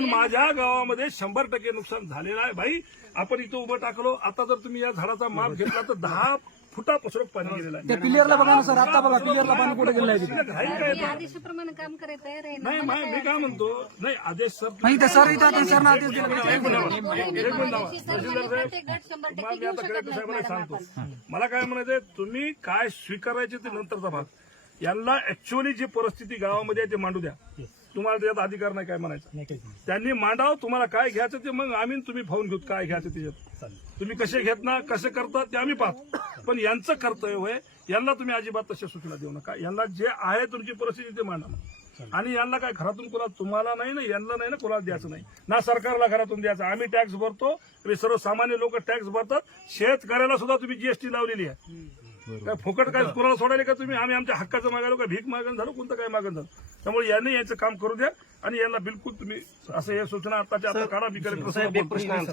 पण माझ्या गावामध्ये शंभर टक्के नुकसान झालेलं आहे भाई. आपण इथं उभं टाकलो. आता जर तुम्ही या झाडाचा माप घेतला तर दहा फुटापासून पाणी गेलेलं आहे. त्या पिलियरला बघा ना सर. आता बघा पिलियरला पाणी कुठे गेलं आहे काय आदेशाप्रमाणे काम नाही मा- मी काय म्हणतो नाही आदेश सर नाही ते सर इथं आता सर आदेश दिला. प्रत्येक गट शंभर टक्के घेऊ शकत नाही मॅडम सांगतो. आपण. मला काय म्हणायचंय तुम्ही काय स्वीकारायचे ते नंतरचा भाग. यांना ऍक्च्युअली जी परिस्थिती गावामध्ये आहे ते मांडू द्या. तुम्हाला त्याच्यात अधिकार नाही काय म्हणायचं? त्यांनी मांडाव तुम्हाला काय घ्यायचं ते मग आम्ही तुम्ही फावून घेऊ काय घ्यायचं त्याच्यात. तुम्ही कसे घेत ना कसे करता ते आम्ही पाहतो. पण यांचं कर्तव्य होय यांना तुम्ही अजिबात तशा सूचना देऊ नका. यांना जे आहे तुमची परिस्थिती ते मांडा. आणि यांना काय घरातून कोणा तुम्हाला नाही ना यांना नाही ना कोणाला द्यायचं नाही. ना सरकारला घरातून द्यायचं. आम्ही टॅक्स भरतो सर्वसामान्य लोक टॅक्स भरतात. शेतकऱ्याला सुद्धा तुम्ही जीएसटी लावलेली आहे. काय फुकट काय कोणाला सोडायला का तुम्ही? आम्ही आमच्या हक्काचं मागायला का? भीक मागण झालं? कोणतं काय मागण झालं? त्यामुळे यांनी याचं काम करू द्या आणि यांना बिलकुल तुम्ही असं हे सूचना आताच्या आता काढा मी बोलतो.